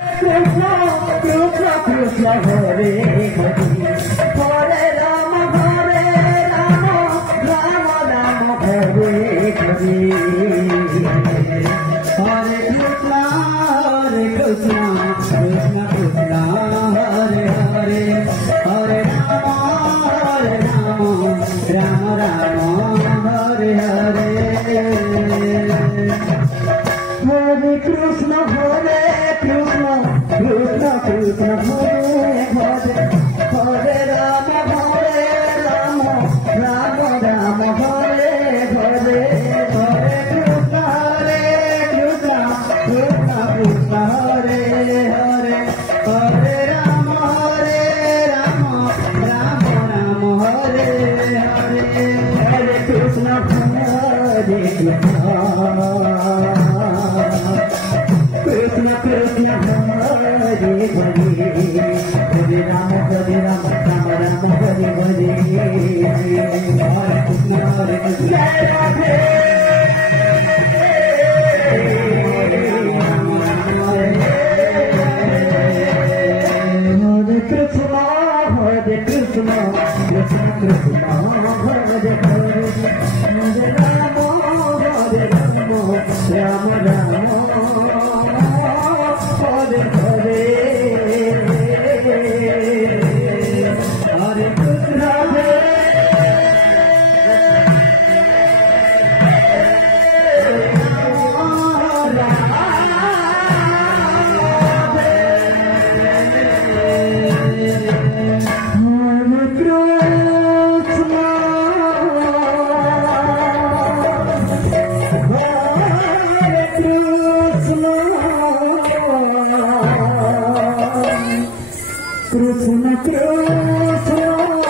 Krishna, Krishna, Krishna, Hare Hare Rama, Rama Rama, Hare Hare. Hare Krishna, Krishna Krishna, Hare Hare, Hare Rama, Rama Rama, Hare Hare. Hare Krishna, Krishna Krishna, Hare Hare, Hare Rama, Rama Rama, Hare Hare. Hare Krishna, Krishna Krishna, Hare Hare, Hare Rama, Rama Rama, Hare Hare. Hare Krishna, Hare Krishna, Krishna Krishna, Hare Hare, Hare Rama, Rama Rama, Hare Hare. Hare Krishna, Hare Krishna, Hare Krishna, Hare Krishna, Krishna Krishna, Hare Hare, Hare Rama, Rama Rama, Hare Hare. Hare Krishna, Krishna Krishna,